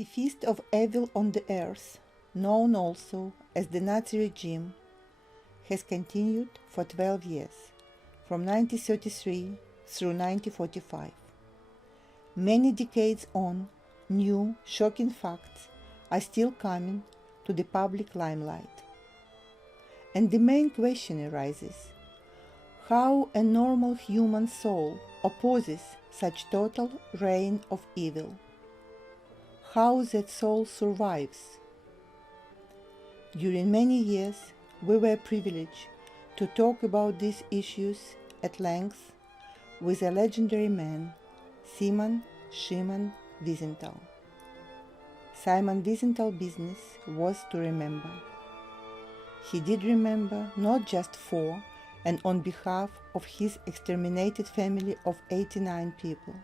The feast of evil on the earth, known also as the Nazi regime, has continued for 12 years, from 1933 through 1945. Many decades on, new, shocking facts are still coming to the public limelight. And the main question arises: how a normal human soul opposes such total reign of evil? How that soul survives? During many years, we were privileged to talk about these issues at length with a legendary man, Simon Wiesenthal. Simon Wiesenthal's business was to remember. He did remember not just for and on behalf of his exterminated family of 89 people,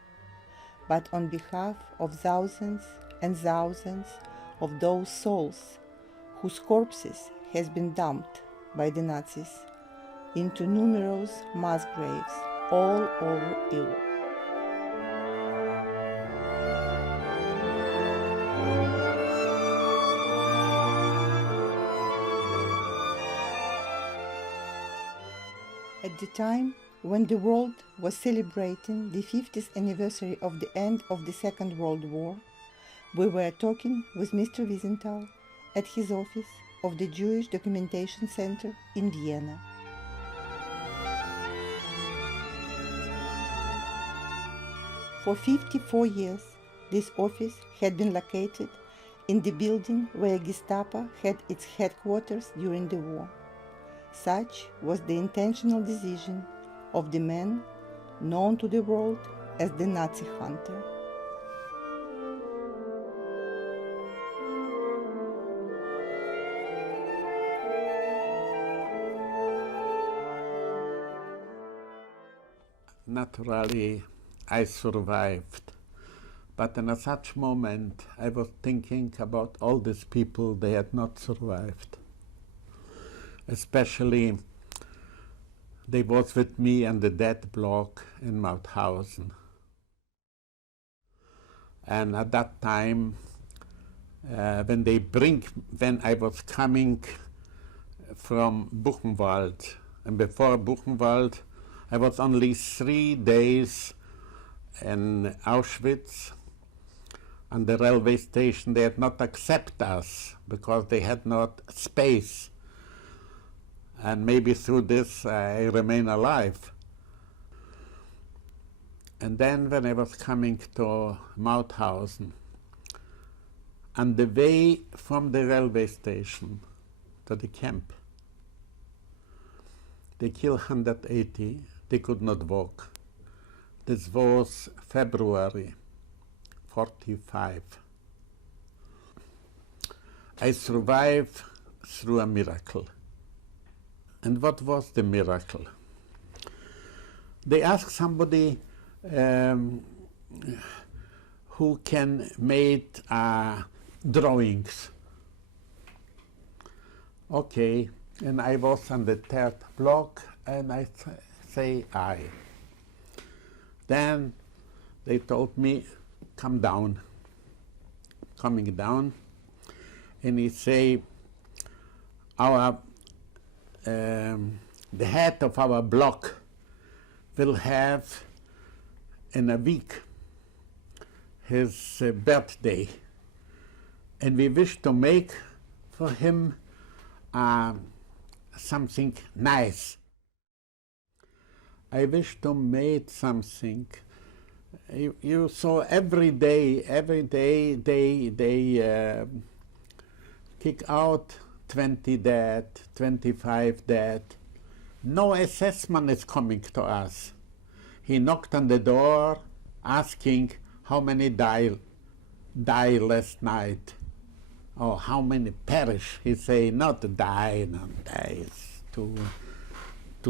but on behalf of thousands and thousands of those souls whose corpses has been dumped by the Nazis into numerous mass graves all over Europe. At the time when the world was celebrating the 50th anniversary of the end of the Second World War, we were talking with Mr. Wiesenthal at his office of the Jewish Documentation Center in Vienna. For 54 years, this office had been located in the building where Gestapo had its headquarters during the war. Such was the intentional decision of the man known to the world as the Nazi hunter. Naturally, I survived, but in such moment I was thinking about all these people they had not survived. Especially, they was with me on the dead block in Mauthausen. And at that time, when I was coming from Buchenwald, and before Buchenwald, I was only 3 days in Auschwitz. On the railway station, they had not accepted us because they had not space. And maybe through this I remain alive. And then when I was coming to Mauthausen, on the way from the railway station to the camp, they killed 180. They could not walk. This was February 45. I survived through a miracle. And what was the miracle? They asked somebody who can make drawings. Okay, and I was on the 3rd block, and I say I. Then they told me, come down. Coming down, and he say, the head of our block will have in a week his birthday, and we wish to make for him something nice. I wish to make something. You saw every day they kick out 20 dead, 25 dead. No assessment is coming to us. He knocked on the door asking how many died last night, or how many perish. He say not die, it's too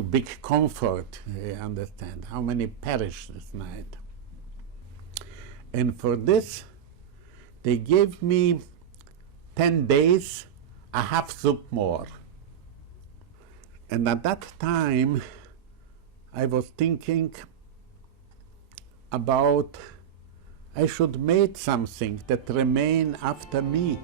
big comfort, you understand, how many perish this night. And for this, they gave me 10 days, a half soup more. And at that time, I was thinking about I should make something that remain after me.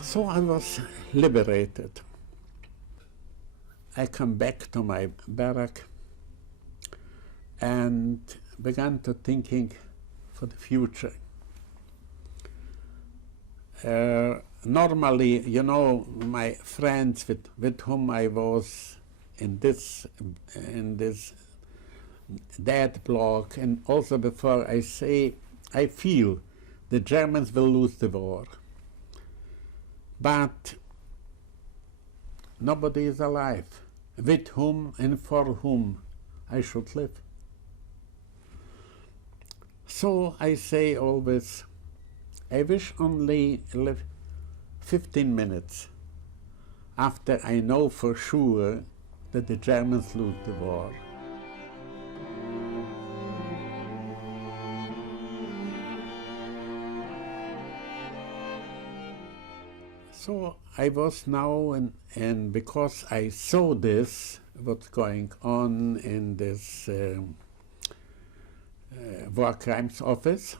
So I was liberated. I come back to my barrack and began to thinking for the future. Normally, you know, my friends with whom I was in this that block, and also before I say, I feel the Germans will lose the war. But nobody is alive with whom and for whom I should live. So I say always, I wish only live 15 minutes after I know for sure that the Germans lose the war. So I was now, and because I saw this, what's going on in this war crimes office,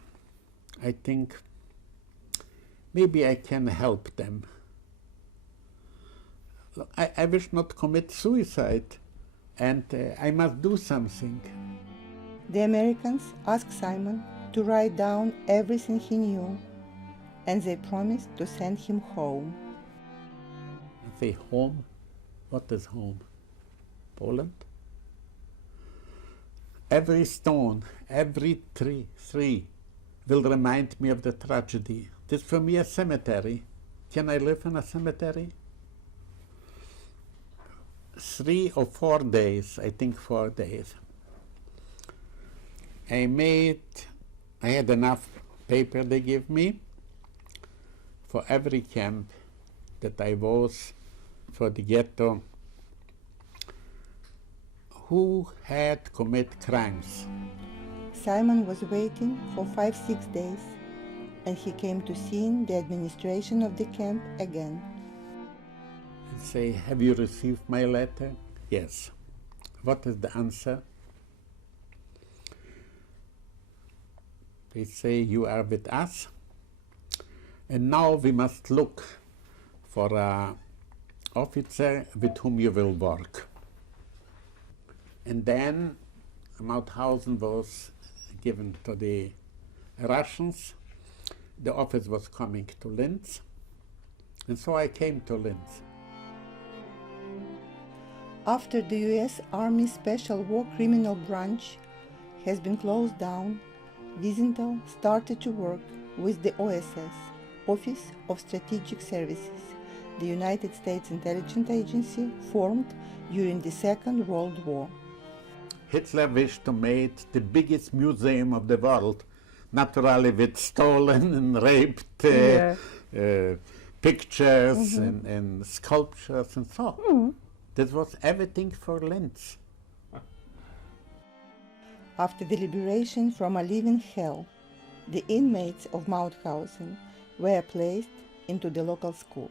I think maybe I can help them. I wish not commit suicide, and I must do something. The Americans asked Simon to write down everything he knew, and they promised to send him home. I say home? What is home? Poland? Every stone, every tree will remind me of the tragedy. This for me a cemetery. Can I live in a cemetery? 3 or 4 days, I think 4 days. I had enough paper they give me for every camp that I was, for the ghetto, who had committed crimes. Simon was waiting for 5-6 days, and he came to see the administration of the camp again. And say, have you received my letter? Yes. What is the answer? They say, you are with us, and now we must look for an officer with whom you will work. And then Mauthausen was given to the Russians. The office was coming to Linz, and so I came to Linz. After the US Army Special War Criminal Branch has been closed down, Wiesenthal started to work with the OSS, Office of Strategic Services, the United States intelligence agency formed during the Second World War. Hitler wished to make the biggest museum of the world, naturally with stolen and raped pictures and sculptures and so on. That was everything for Linz. After the liberation from a living hell, the inmates of Mauthausen were placed into the local school.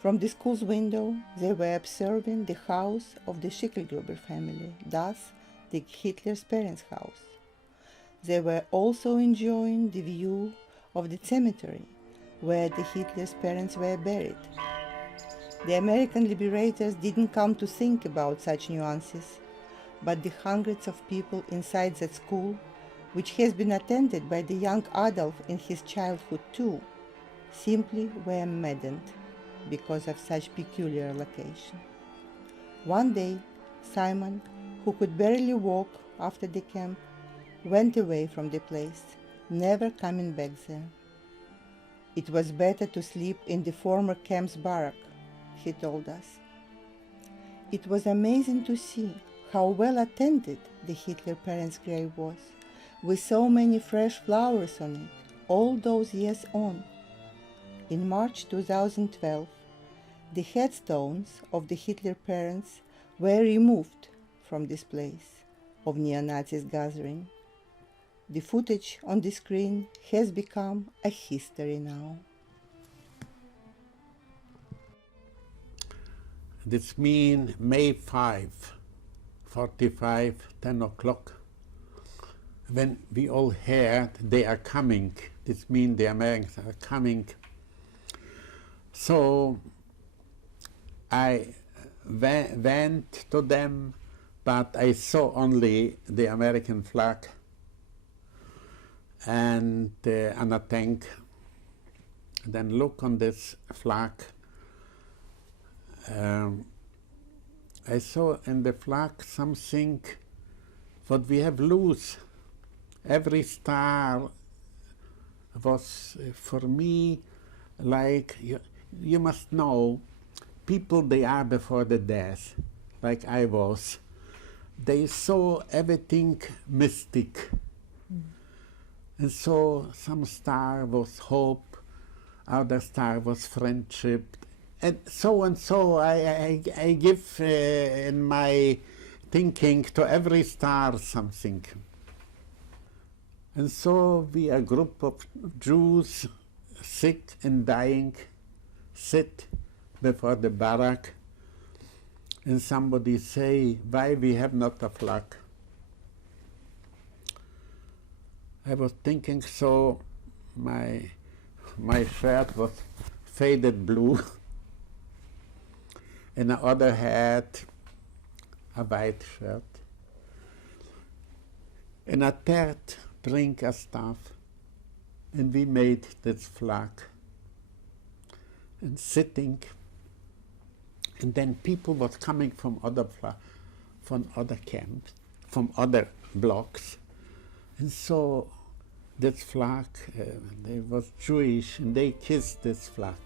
From the school's window, they were observing the house of the Schicklgruber family, thus the Hitler's parents' house. They were also enjoying the view of the cemetery where the Hitler's parents were buried. The American liberators didn't come to think about such nuances, but the hundreds of people inside that school, which has been attended by the young Adolf in his childhood too, simply were maddened because of such peculiar location. One day, Simon, who could barely walk after the camp, went away from the place, never coming back there. It was better to sleep in the former camp's barrack, he told us. It was amazing to see how well attended the Hitler parents' grave was, with so many fresh flowers on it, all those years on. In March 2012, the headstones of the Hitler parents were removed from this place of neo-Nazis gathering. The footage on the screen has become a history now. This means May 5, 45, 10 o'clock. When we all heard they are coming, this means the Americans are coming. So I went to them, but I saw only the American flag and a tank. Then look on this flag. I saw in the flag something what we have loose. Every star was for me like, you must know, people they are before the death, like I was. They saw everything mystic. And so some star was hope, other star was friendship, and so I give in my thinking to every star something. And so we, a group of Jews, sick and dying, sit before the barrack, and somebody say, why we have not a flag? I was thinking, so my shirt was faded blue, and the other had a white shirt. And a third bring a staff, and we made this flag. And sitting, and then people was coming from other camps, from other blocks, and so this flag, they was Jewish, and they kissed this flag.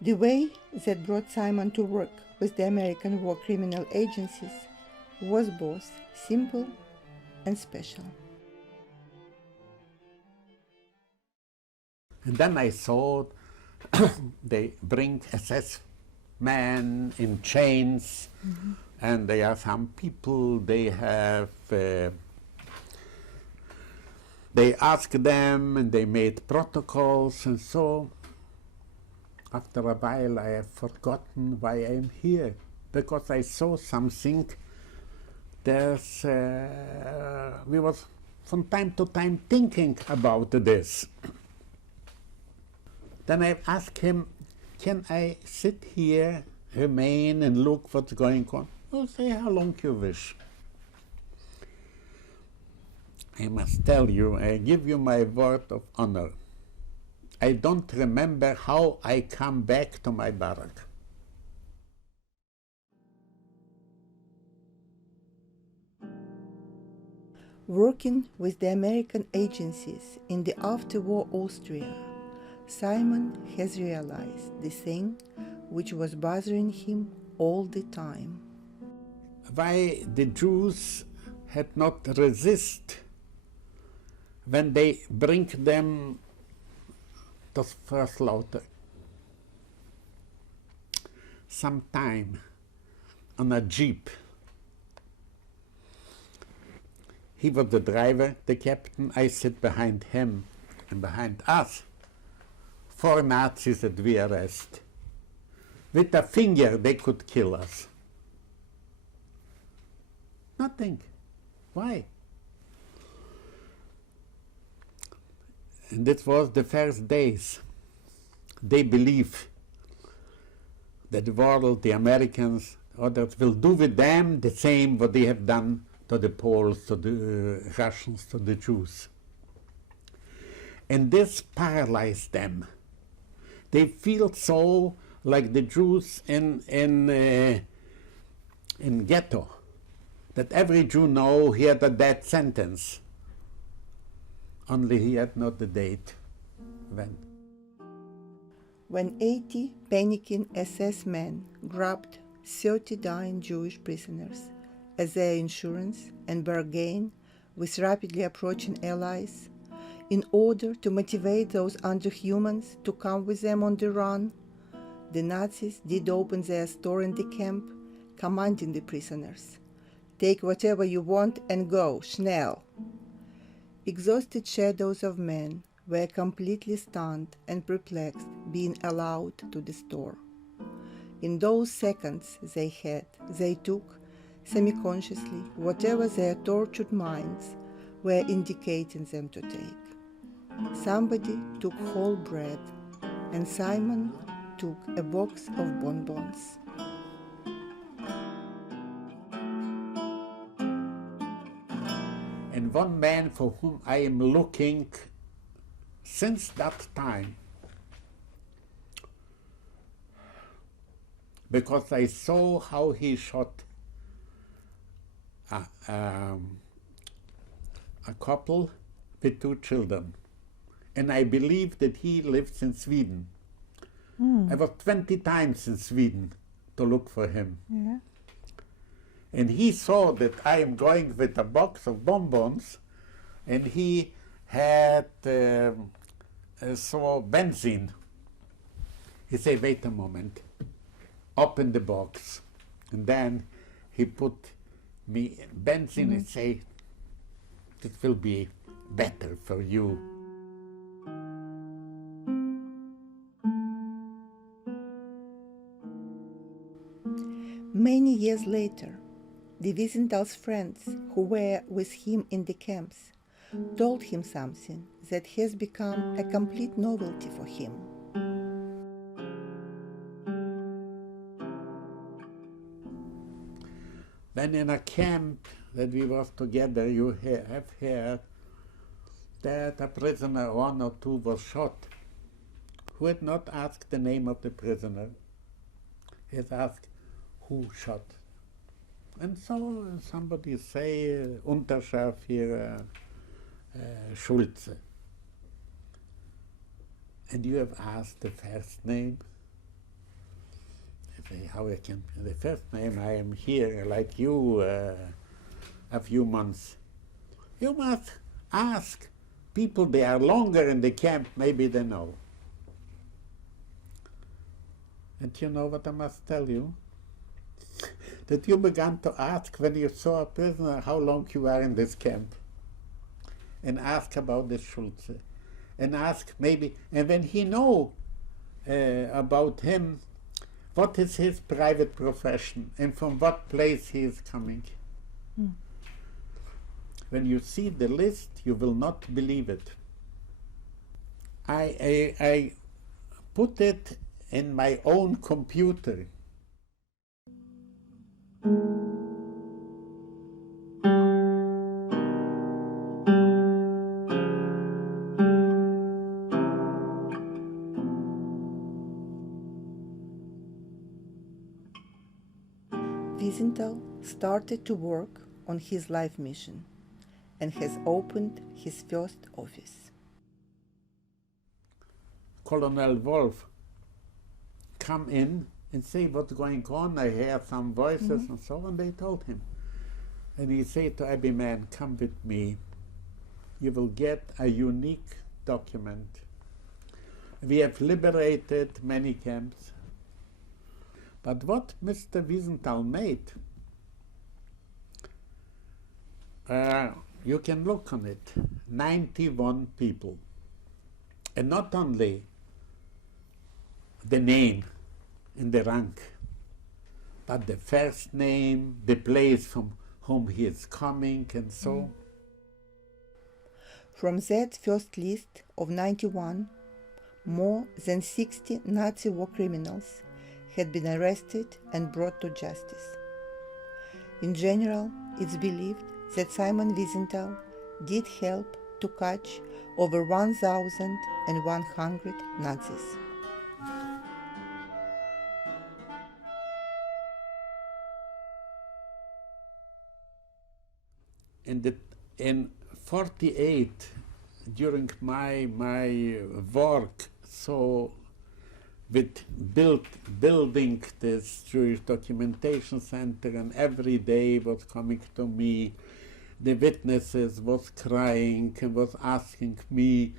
The way that brought Simon to work with the American war criminal agencies was both simple and special. And then I saw they bring SS men in chains, and there are some people, they have, they ask them, and they made protocols, and so after a while I have forgotten why I'm here, because I saw something. There's, we was from time to time thinking about this. Then I asked him, can I sit here, remain, and look what's going on? Oh, say how long you wish. I must tell you, I give you my word of honor. I don't remember how I come back to my barrack. Working with the American agencies in the after-war Austria, Simon has realized the thing which was bothering him all the time. Why the Jews had not resist when they bring them to first slaughter. Sometime on a jeep. He was the driver, the captain, I sit behind him, and behind us 4 Nazis that we arrest. With a finger they could kill us. Nothing. Why? And it was the first days. They believe that the world, the Americans, others will do with them the same what they have done to the Poles, to the Russians, to the Jews. And this paralyzed them. They feel so like the Jews in ghetto, that every Jew know he had a death sentence. Only he had not the date when. When 80 panicking SS men grabbed 30 dying Jewish prisoners as their insurance and bargained with rapidly approaching allies in order to motivate those underhumans to come with them on the run, the Nazis did open their store in the camp, commanding the prisoners, "Take whatever you want and go, schnell." Exhausted shadows of men were completely stunned and perplexed being allowed to the store. In those seconds they took, semi-consciously, whatever their tortured minds were indicating them to take. Somebody took whole bread, and Simon took a box of bonbons. And one man for whom I am looking since that time, because I saw how he shot a couple with 2 children. And I believe that he lives in Sweden. I was 20 times in Sweden to look for him. Yeah. And he saw that I am going with a box of bonbons, and he had saw benzene. He said, wait a moment, open the box. And then he put me benzene and say, it will be better for you. Many years later, the Wiesenthal's friends who were with him in the camps told him something that has become a complete novelty for him. When in a camp that we was together, you have heard that a prisoner, 1 or 2, was shot. Who had not asked the name of the prisoner? He had asked, who shot? And so somebody say, Unterscharführer Schulze. And you have asked the first name? I say, how I can, the first name, I am here like you a few months. You must ask people, they are longer in the camp, maybe they know. And you know what I must tell you? That you began to ask when you saw a prisoner how long you are in this camp. And ask about the Schulze. And ask maybe, and when he know about him, what is his private profession and from what place he is coming. When you see the list, you will not believe it. I put it in my own computer. Wiesenthal started to work on his life mission and has opened his first office. Colonel Wolf come in and say what's going on. I hear some voices and so on. They told him. And he said to every man, come with me. You will get a unique document. We have liberated many camps. But what Mr. Wiesenthal made, you can look on it, 91 people. And not only the name and the rank, but the first name, the place from whom he is coming, and so. From that first list of 91, more than 60 Nazi war criminals had been arrested and brought to justice. In general, it's believed that Simon Wiesenthal did help to catch over 1,100 Nazis. In 48, during my work, so with building this Jewish Documentation Center, and every day was coming to me, the witnesses was crying and was asking me,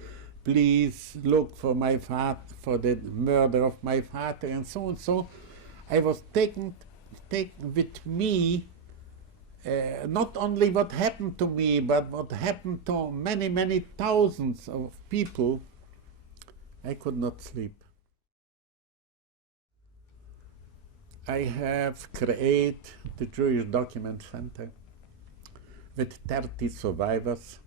please look for my father, for the murder of my father, and so on. So I was taken with me not only what happened to me, but what happened to many, many thousands of people. I could not sleep. I have created the Jewish Document Center with 30 survivors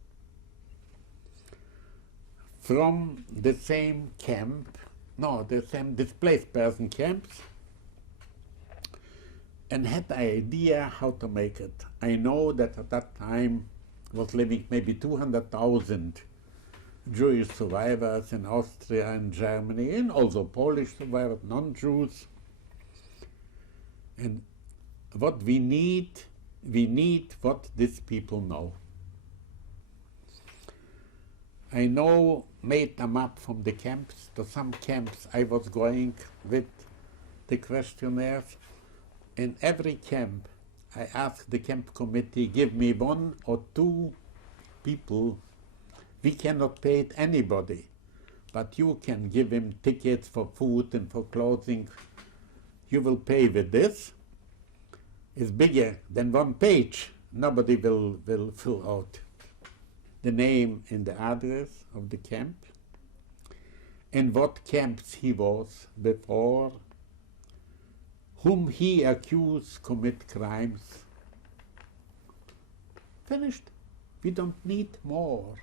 from the same camp, no, the same displaced person camps, and had the idea how to make it. I know that at that time was living maybe 200,000 Jewish survivors in Austria and Germany, and also Polish survivors, non-Jews. And what we need what these people know. I made a map from the camps. To some camps I was going with the questionnaires. In every camp I asked the camp committee, give me 1 or 2 people. We cannot pay it anybody, but you can give him tickets for food and for clothing. You will pay with this. It's bigger than 1 page. Nobody will fill out the name and the address of the camp, and what camps he was before, whom he accused commit crimes. Finished. We don't need more.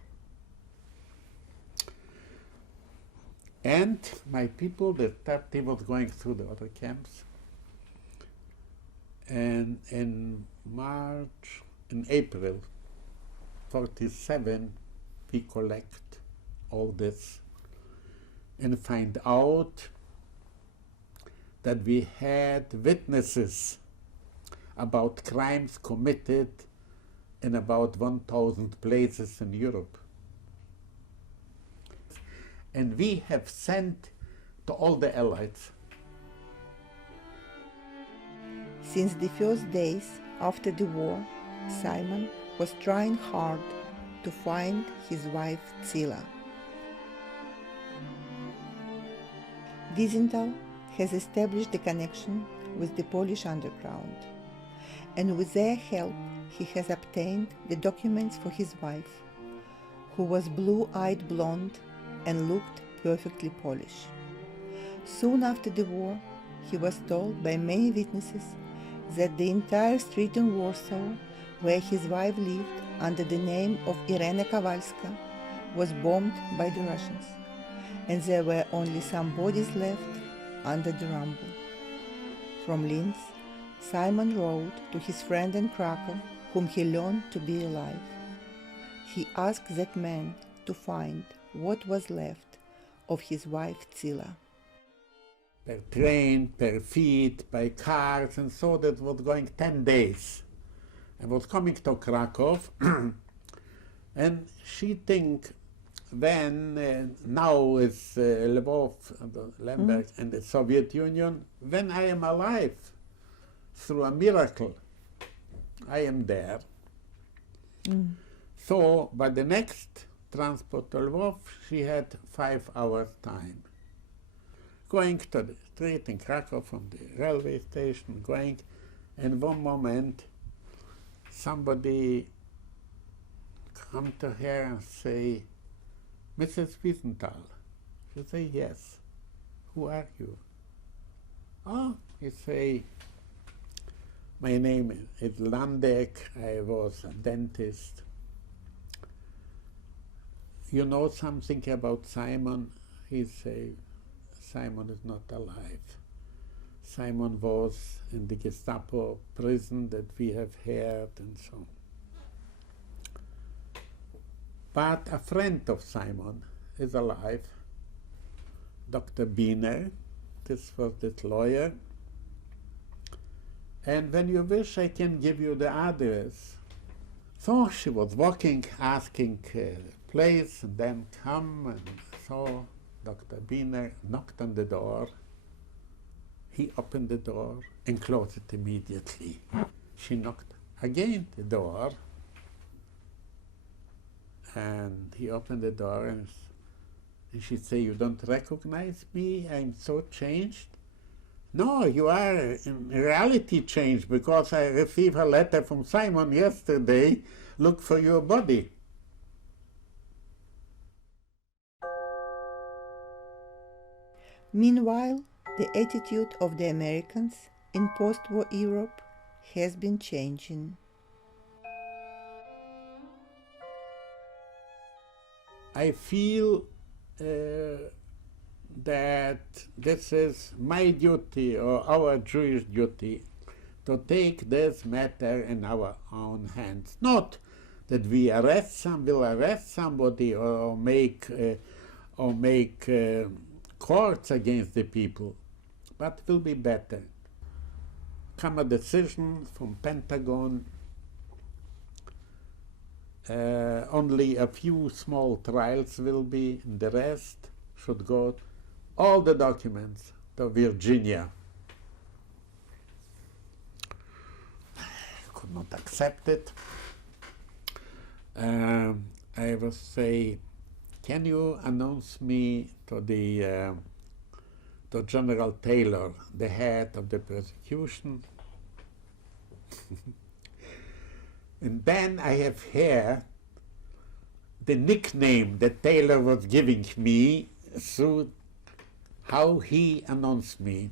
And my people, the 30 was going through the other camps, and in April 47, we collect all this and find out that we had witnesses about crimes committed in about 1,000 places in Europe. And we have sent to all the Allies. Since the first days after the war, Simon was trying hard to find his wife Zila. Wiesenthal has established a connection with the Polish underground, and with their help he has obtained the documents for his wife, who was blue-eyed blonde and looked perfectly Polish. Soon after the war, he was told by many witnesses that the entire street in Warsaw where his wife lived under the name of Irena Kowalska was bombed by the Russians, and there were only some bodies left under the rubble. From Linz, Simon wrote to his friend in Krakow, whom he learned to be alive. He asked that man to find what was left of his wife Zila. Per train, per feet, by cars, and so that was going 10 days. I was coming to Krakow, and she think when now is Lvov, Lemberg, and the Soviet Union, when I am alive, through a miracle, I am there. So by the next transport to Lvov, she had 5 hours time. Going to the street in Krakow from the railway station, going, and one moment somebody come to her and say, Mrs. Wiesenthal. She say, yes. Who are you? Oh, he say, my name is Landek, I was a dentist. You know something about Simon? He say, Simon is not alive. Simon was in the Gestapo prison that we have heard and so on. But a friend of Simon is alive, Dr. Biener. This was this lawyer. And when you wish, I can give you the address. So she was walking, asking place, and then come, and so Dr. Biener knocked on the door. He opened the door and closed it immediately. She knocked again the door, and he opened the door, and she said, you don't recognize me? I'm so changed. No, you are in reality changed, because I received a letter from Simon yesterday, look for your body. Meanwhile, the attitude of the Americans in post-war Europe has been changing. I feel that this is my duty or our Jewish duty to take this matter in our own hands. Not that we will arrest somebody or make courts against the people, but it will be better. Come a decision from Pentagon. Only a few small trials will be, and the rest should go, all the documents, to Virginia. Could not accept it. I will say, can you announce me to General Taylor, the head of the prosecution? And then I have here the nickname that Taylor was giving me through how he announced me.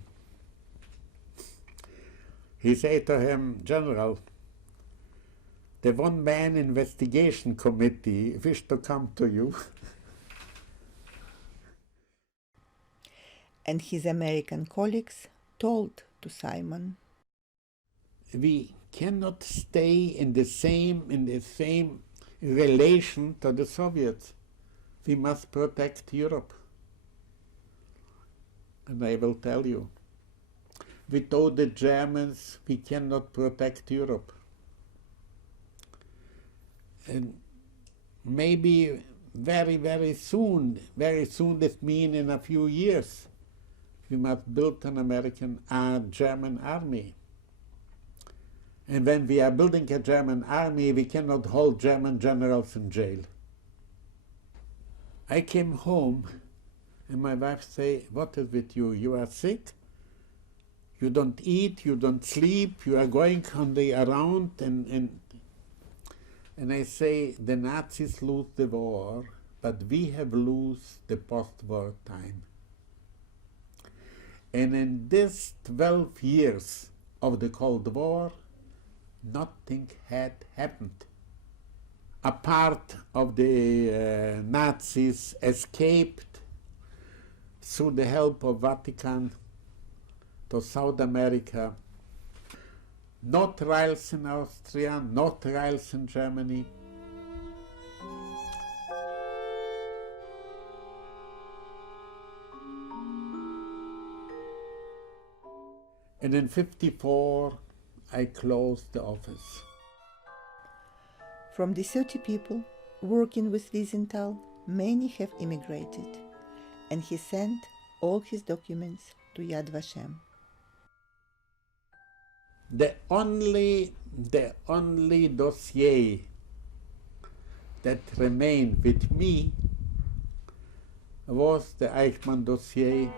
He said to him, General, the one-man investigation committee wished to come to you. And his American colleagues told to Simon, we cannot stay in the same relation to the Soviets. We must protect Europe. And I will tell you, without the Germans, we cannot protect Europe. And maybe very soon, this means in a few years, we must build an German army. And when we are building a German army, we cannot hold German generals in jail. I came home, and my wife say, what is with you? You are sick? You don't eat, you don't sleep, you are going around, and I say, the Nazis lose the war, but we have lost the post-war time. And in this 12 years of the Cold War, nothing had happened. A part of the Nazis escaped through the help of Vatican to South America. No trials in Austria, no trials in Germany. And in '54, I closed the office. From the 30 people working with Wiesenthal, many have immigrated, and he sent all his documents to Yad Vashem. The only dossier that remained with me was the Eichmann dossier.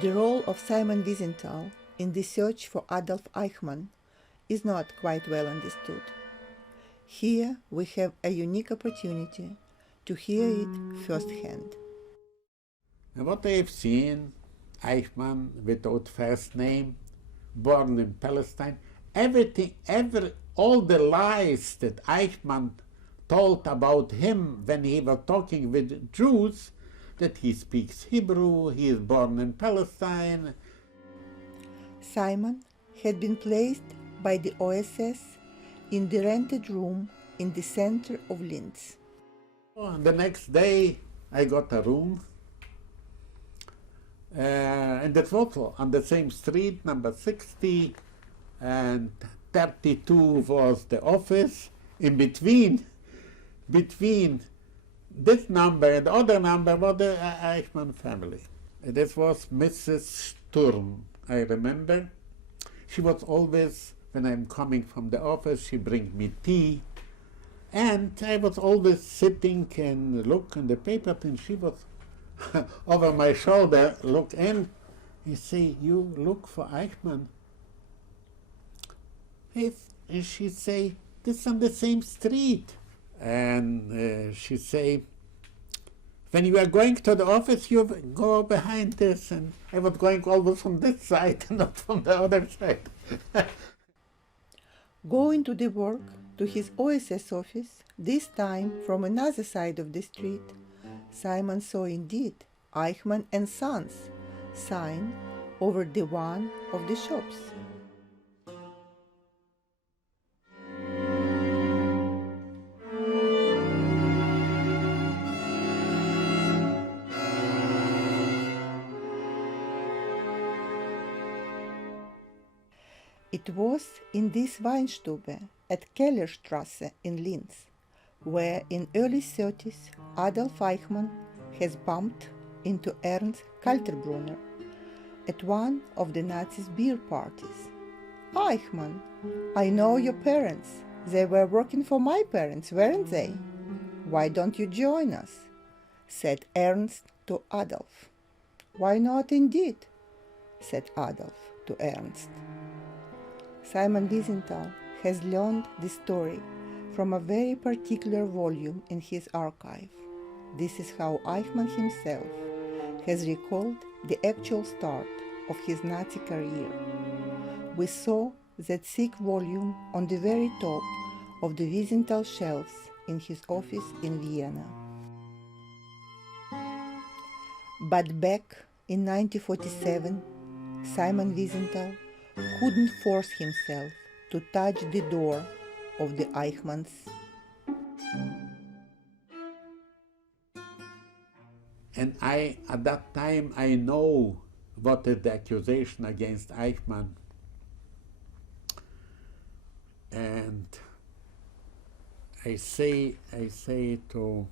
The role of Simon Wiesenthal in the search for Adolf Eichmann is not quite well understood. Here we have a unique opportunity to hear it firsthand. And what I have seen, Eichmann without first name, born in Palestine, all the lies that Eichmann told about him when he was talking with Jews, that he speaks Hebrew, he is born in Palestine. Simon had been placed by the OSS in the rented room in the center of Linz. The next day I got a room, and that was on the same street, number 60, and 32 was the office. In between this number and the other number was the Eichmann family. This was Mrs. Sturm, I remember. She was always, when I'm coming from the office, she bring me tea. And I was always sitting and look in the paper, and she was over my shoulder, look in. He say, you look for Eichmann. And she say, this is on the same street. And she say, When you are going to the office, you go behind this, and I was going always from this side and not from the other side. Going to the work, to his OSS office, this time from another side of the street, Simon saw indeed Eichmann and Sons sign over the one of the shops. It was in this Weinstube at Kellerstrasse in Linz, where in early 30s Adolf Eichmann has bumped into Ernst Kaltenbrunner at one of the Nazis' beer parties. Eichmann, I know your parents. They were working for my parents, weren't they? Why don't you join us? Said Ernst to Adolf. Why not indeed? Said Adolf to Ernst. Simon Wiesenthal has learned this story from a very particular volume in his archive. This is how Eichmann himself has recalled the actual start of his Nazi career. We saw that thick volume on the very top of the Wiesenthal shelves in his office in Vienna. But back in 1947, Simon Wiesenthal couldn't force himself to touch the door of the Eichmanns. And at that time, I know what is the accusation against Eichmann. And I say to,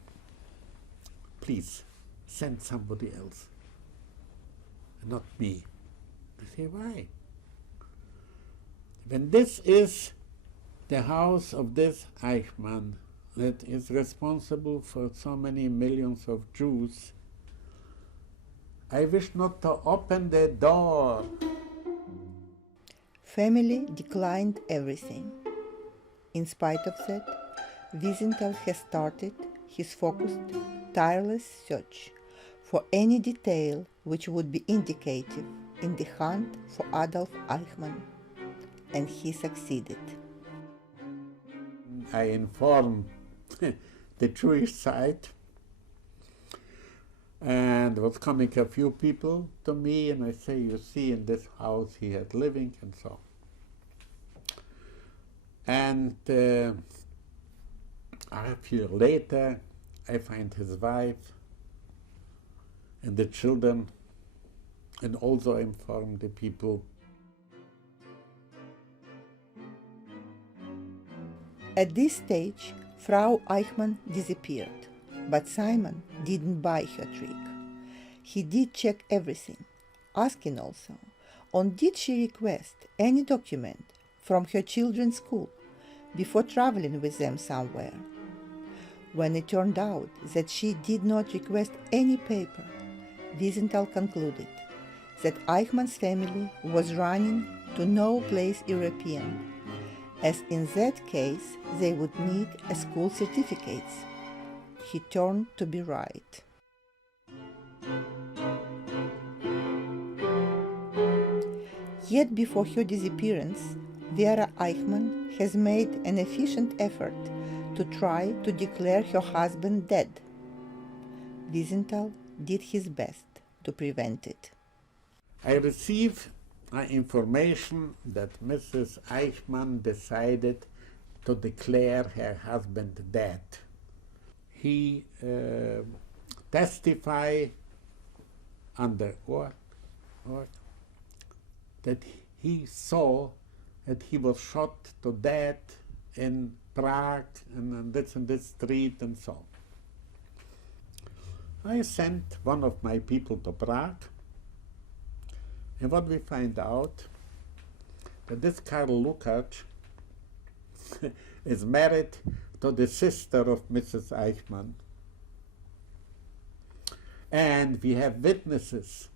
please, send somebody else, not me. I say, why? When this is the house of this Eichmann that is responsible for so many millions of Jews, I wish not to open the door. Family declined everything. In spite of that, Wiesenthal has started his focused, tireless search for any detail which would be indicative in the hunt for Adolf Eichmann. And he succeeded. I informed the Jewish side, and was coming a few people to me, and I say, you see, in this house he had living, and so. And a few later, I find his wife and the children, and also inform the people. At this stage, Frau Eichmann disappeared, but Simon didn't buy her trick. He did check everything, asking also, did she request any document from her children's school before traveling with them somewhere. When it turned out that she did not request any paper, Wiesenthal concluded that Eichmann's family was running to no place European, as in that case they would need a school certificates. He turned to be right. Yet before her disappearance, Vera Eichmann has made an efficient effort to try to declare her husband dead. Wiesenthal did his best to prevent it. I received information that Mrs. Eichmann decided to declare her husband dead. He testified under oath that he saw that he was shot to death in Prague and this street and so. I sent one of my people to Prague, and what we find out, that this Karl Lukács is married to the sister of Mrs. Eichmann. And we have witnesses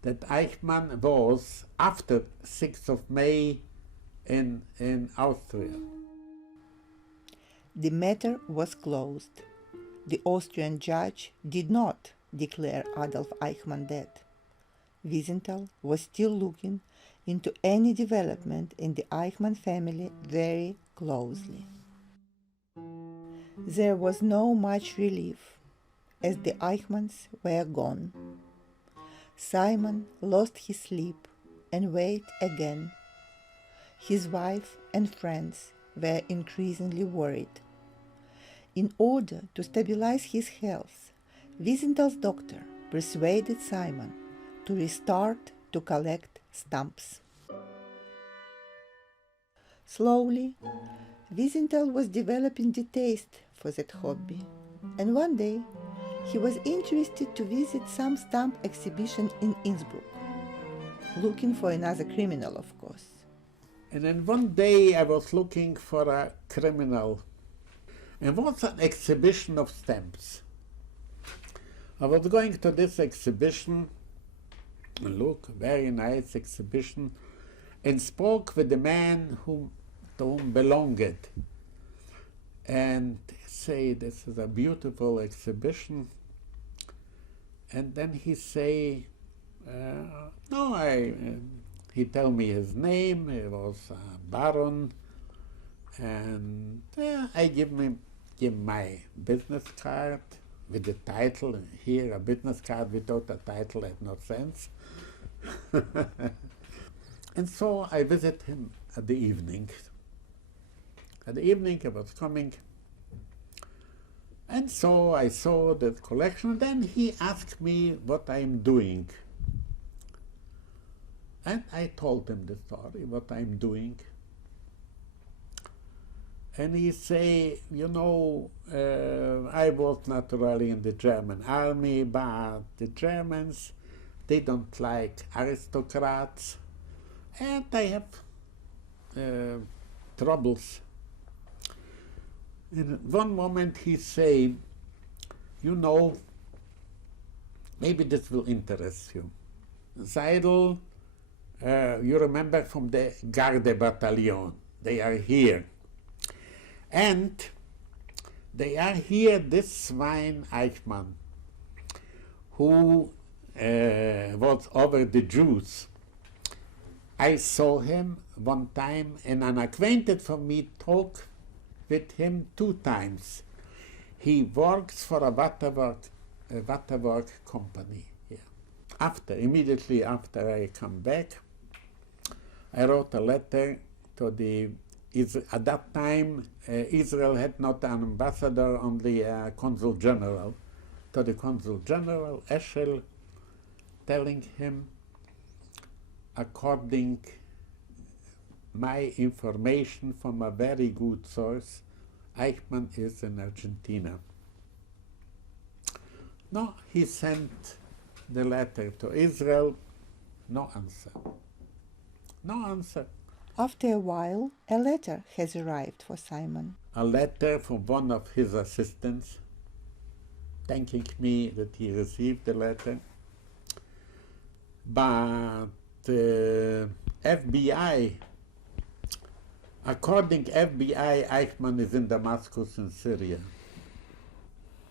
that Eichmann was, after 6th of May, in Austria. The matter was closed. the Austrian judge did not declare Adolf Eichmann dead. Wiesenthal was still looking into any development in the Eichmann family very closely. There was no much relief, as the Eichmanns were gone. Simon lost his sleep and weighed again. His wife and friends were increasingly worried. In order to stabilize his health, Wiesenthal's doctor persuaded Simon to restart to collect stamps. Slowly, Wiesenthal was developing the taste for that hobby, and one day he was interested to visit some stamp exhibition in Innsbruck, looking for another criminal, of course. And then one day I was looking for a criminal, and it was an exhibition of stamps. I was going to this exhibition, and look, very nice exhibition, and spoke with the man to whom belonged. And say, this is a beautiful exhibition. And then he say, he tell me his name, he was a baron, and I give my business card with the title. Here, a business card without a title had no sense. And so I visit him at the evening. At the evening I was coming, and so I saw the collection. Then he asked me what I'm doing. And I told him the story, what I'm doing. And he say, you know, I was naturally in the German army, but the Germans, they don't like aristocrats, and I have troubles. In one moment he say, you know, maybe this will interest you. Seidel, you remember from the Garde Battalion, they are here. And they are here, this swine Eichmann, who was over the Jews. I saw him one time, and an acquaintance from me talked with him 2 times. He works for a waterwork company here. Immediately after I come back, I wrote a letter to the, at that time Israel had not an ambassador, only a consul general, to the consul general, Eschel, telling him, according my information from a very good source, Eichmann is in Argentina. No, he sent the letter to Israel, no answer. No answer. After a while, a letter has arrived for Simon. A letter from one of his assistants, thanking me that he received the letter. But FBI, according FBI, Eichmann is in Damascus in Syria.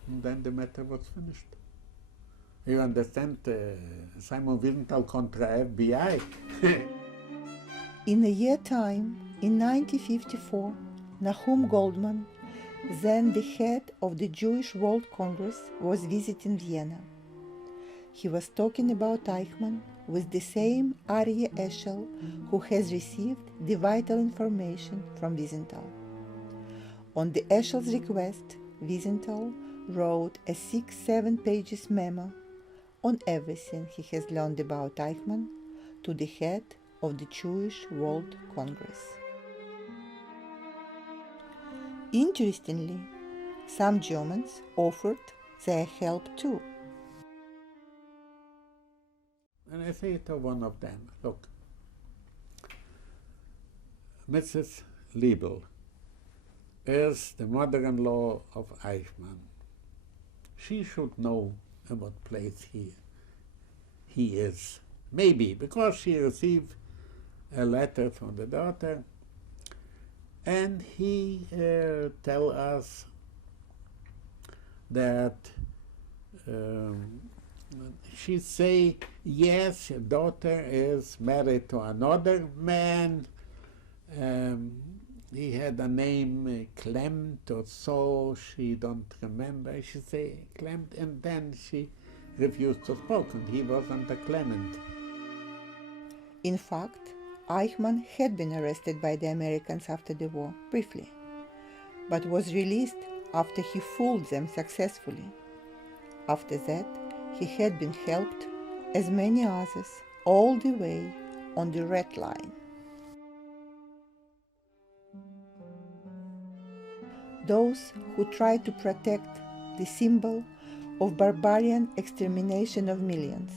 And then the matter was finished. You understand, Simon Wiesenthal contra FBI. In a year time, in 1954, Nahum Goldman, then the head of the Jewish World Congress, was visiting Vienna. He was talking about Eichmann with the same Aryeh Eschel who has received the vital information from Wiesenthal. On the Eschel's request, Wiesenthal wrote a 6-7 pages memo on everything he has learned about Eichmann to the head of the Jewish World Congress. Interestingly, some Germans offered their help too. And I say to one of them, look, Mrs. Liebel is the mother-in-law of Eichmann. She should know in what place he is. Maybe because she received a letter from the daughter, and he tell us, that she say, yes, your daughter is married to another man. He had a name acclaimed or so, she don't remember. She say acclaimed, and then she refused to speak, and he wasn't acclaimed. In fact, Eichmann had been arrested by the Americans after the war, briefly, but was released after he fooled them successfully. After that, he had been helped, as many others, all the way on the Red Line. Those who tried to protect the symbol of barbarian extermination of millions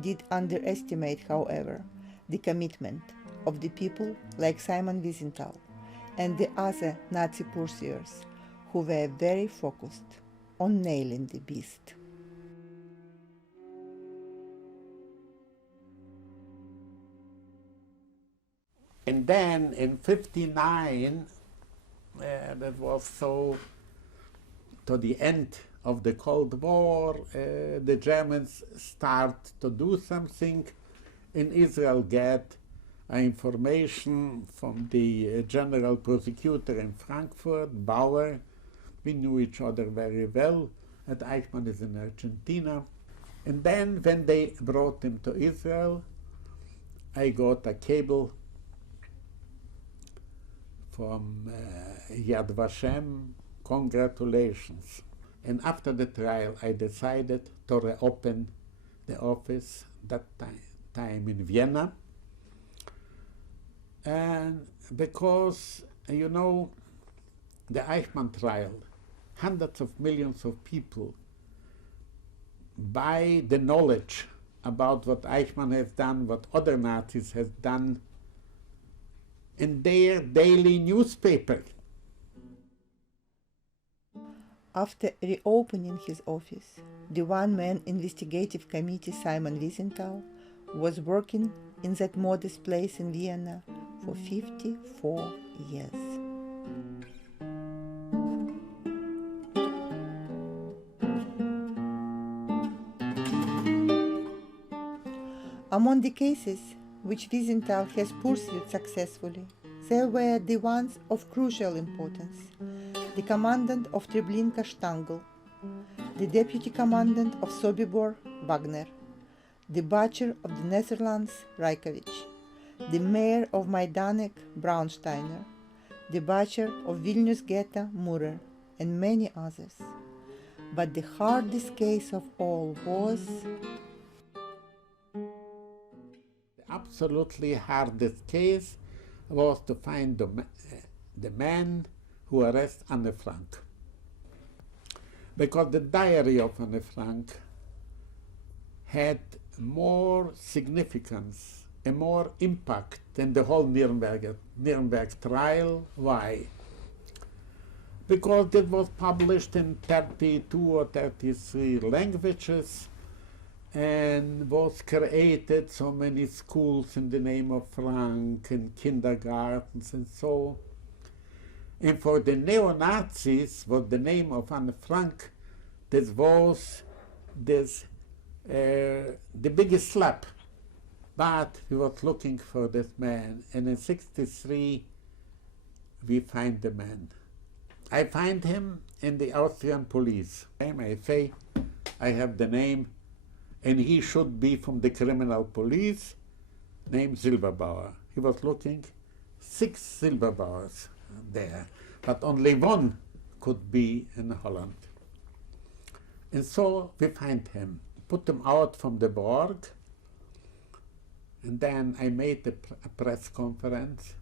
did underestimate, however, the commitment of the people like Simon Wiesenthal and the other Nazi pursuers who were very focused on nailing the beast. And then in 1959, that was so to the end of the Cold War, the Germans start to do something. In Israel get information from the general prosecutor in Frankfurt, Bauer. We knew each other very well, and Eichmann is in Argentina. And then when they brought him to Israel, I got a cable from Yad Vashem, congratulations. And after the trial, I decided to reopen the office that time in Vienna. And because, you know, the Eichmann trial, hundreds of millions of people, by the knowledge about what Eichmann has done, what other Nazis has done, in their daily newspaper. After reopening his office, the one-man investigative committee Simon Wiesenthal was working in that modest place in Vienna for 54 years. Among the cases which Wiesenthal has pursued successfully, there were the ones of crucial importance: the commandant of Treblinka Stangl, the deputy commandant of Sobibor Wagner, the butcher of the Netherlands Rajkovic, the mayor of Majdanek Braunsteiner, the butcher of Vilnius Ghetto Murer, and many others. But the hardest case of all was absolutely hardest case was to find the man who arrested Anne Frank. Because the diary of Anne Frank had more significance and more impact than the whole Nuremberg trial. Why? Because it was published in 32 or 33 languages, and was created so many schools in the name of Frank and kindergartens and so. And for the neo-Nazis, was the name of Anne Frank, this was the biggest slap. But we was looking for this man, and in 1963 we find the man. I find him in the Austrian police. I say, I have the name, and he should be from the criminal police, named Silberbauer. He was looking, 6 Silberbauers there, but only one could be in Holland. And so we find him, put him out from the Borg, and then I made a press conference,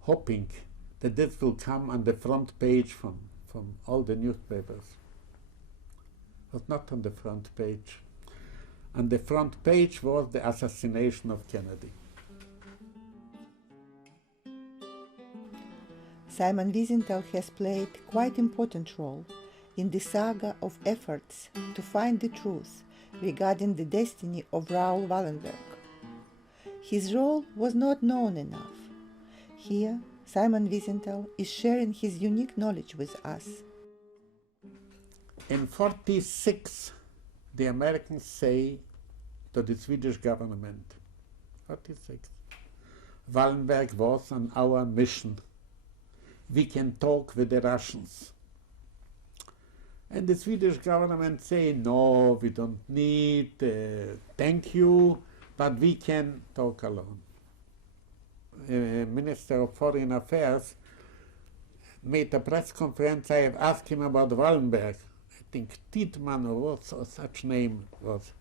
hoping that this will come on the front page from all the newspapers. It was not on the front page. On the front page was the assassination of Kennedy. Simon Wiesenthal has played quite an important role in the saga of efforts to find the truth regarding the destiny of Raoul Wallenberg. His role was not known enough. Here, Simon Wiesenthal is sharing his unique knowledge with us. In 46, the Americans say to the Swedish government, 46, Wallenberg was on our mission. We can talk with the Russians. And the Swedish government say, no, we don't need, thank you, but we can talk alone. Minister of Foreign Affairs made a press conference. I have asked him about Wallenberg. I think Tietman or such name was.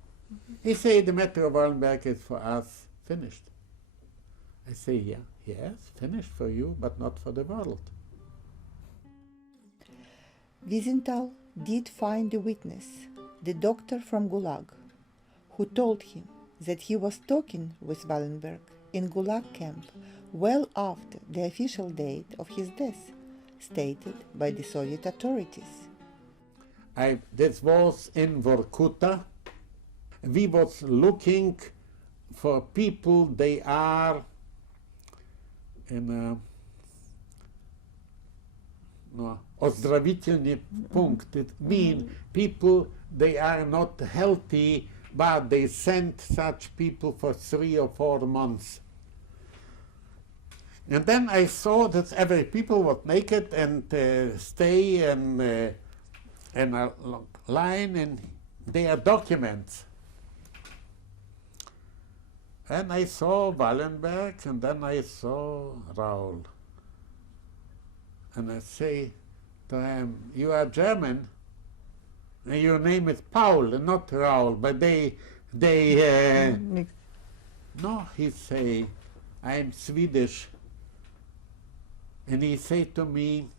He said the matter of Wallenberg is for us finished. I say, yeah, yes, finished for you, but not for the world. Wiesenthal did find a witness, the doctor from Gulag, who told him that he was talking with Wallenberg in Gulag camp well after the official date of his death, stated by the Soviet authorities. This was in Vorkuta. We was looking for people, they are in ozdravitelny punkt. It means people, they are not healthy, but they sent such people for 3 or 4 months. And then I saw that every people was naked and stay in a line in their documents. And I saw Wallenberg, and then I saw Raoul. And I say to him, you are German, and your name is Paul, and not Raoul, but no, he say, I am Swedish. And he say to me,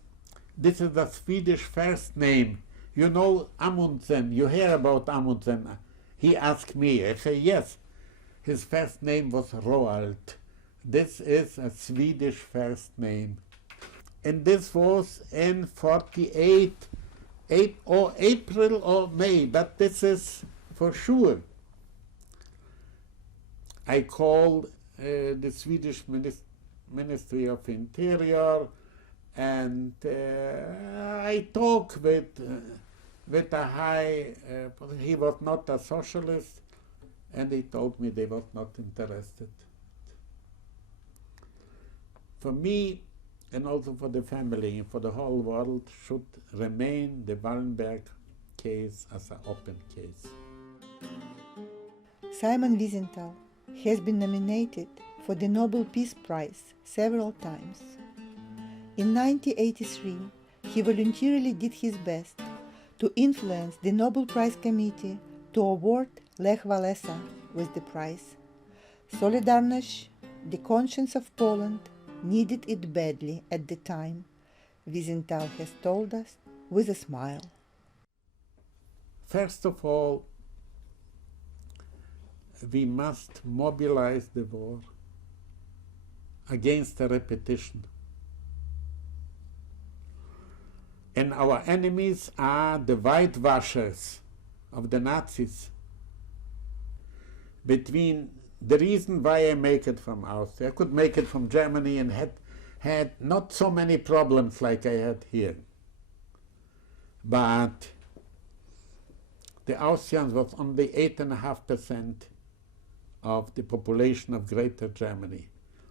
this is the Swedish first name. You know Amundsen, you hear about Amundsen. He asked me, I say, yes. His first name was Roald. This is a Swedish first name. And this was in 48, April or May, but this is for sure. I called the Swedish Ministry of Interior, and I talked with a high, he was not a socialist, and he told me they were not interested. For me, and also for the family, and for the whole world, should remain the Wallenberg case as an open case. Simon Wiesenthal has been nominated for the Nobel Peace Prize several times. In 1983, he voluntarily did his best to influence the Nobel Prize Committee to award Lech Walesa with the prize. Solidarność, the conscience of Poland, needed it badly at the time, Wiesenthal has told us with a smile. First of all, we must mobilize the war against a repetition. And our enemies are the whitewashers of the Nazis. Between the reason why I make it from Austria, I could make it from Germany and had not so many problems like I had here. But the Austrians was only 8.5% of the population of Greater Germany.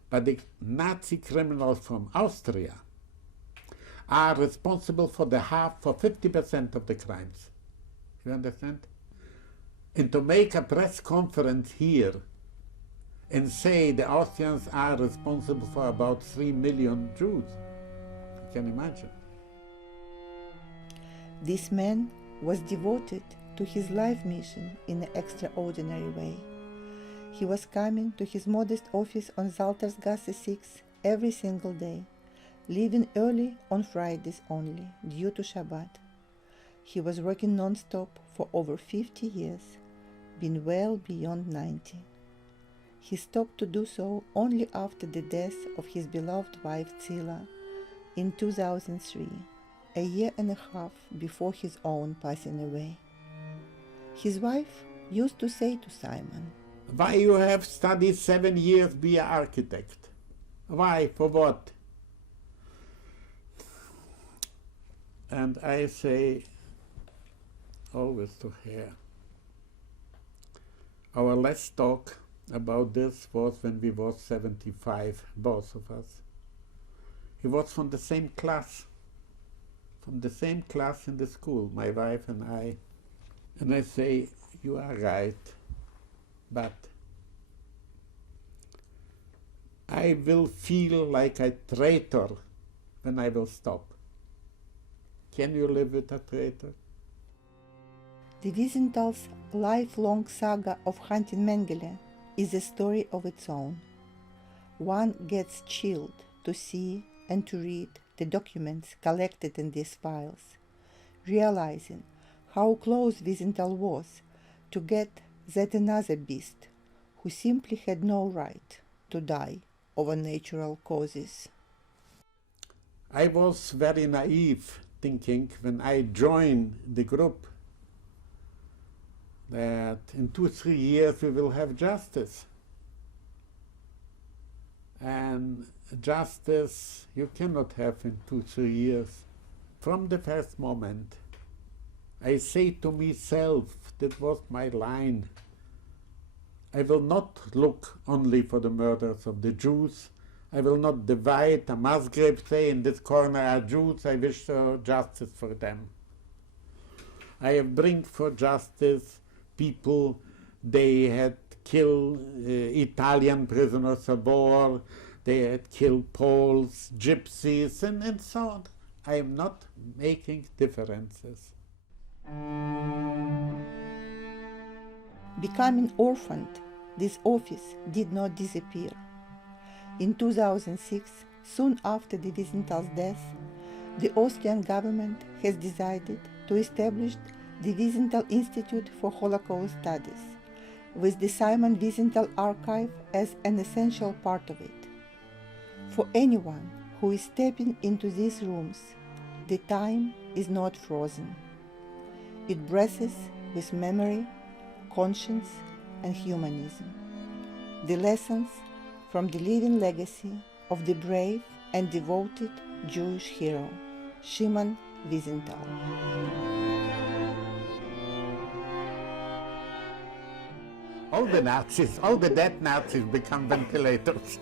But the Nazi criminals from Austria are responsible for 50% of the crimes. You understand? And to make a press conference here and say the Austrians are responsible for about 3 million Jews, you can imagine. This man was devoted to his life mission in an extraordinary way. He was coming to his modest office on Zaltersgasse 6 every single day, leaving early on Fridays only, due to Shabbat. He was working non-stop for over 50 years, being well beyond 90. He stopped to do so only after the death of his beloved wife Zila in 2003, a year and a half before his own passing away. His wife used to say to Simon, "Why you have studied 7 years be an architect? Why? For what?" And I say, always to hair. Our last talk about this was when we was 75, both of us. He was from the same class in the school, my wife and I. And I say, you are right, but I will feel like a traitor when I will stop. Can you live with a traitor? The Wiesenthal's lifelong saga of hunting Mengele is a story of its own. One gets chilled to see and to read the documents collected in these files, realizing how close Wiesenthal was to get that another beast who simply had no right to die over natural causes. I was very naive, thinking when I joined the group that in 2-3 years we will have justice. And justice you cannot have in 2-3 years. From the first moment, I say to myself, that was my line, I will not look only for the murders of the Jews. I will not divide a mass grave, say in this corner are Jews, I wish justice for them. I bring for justice people, they had killed Italian prisoners of war, they had killed Poles, Gypsies, and so on. I am not making differences. Becoming orphaned, this office did not disappear. In 2006, soon after the Wiesenthal's death, the Austrian government has decided to establish the Wiesenthal Institute for Holocaust Studies, with the Simon Wiesenthal archive as an essential part of it. For anyone who is stepping into these rooms, the time is not frozen. It breathes with memory, conscience, and humanism. The lessons from the living legacy of the brave and devoted Jewish hero, Simon Wiesenthal. All the Nazis, all the dead Nazis become ventilators.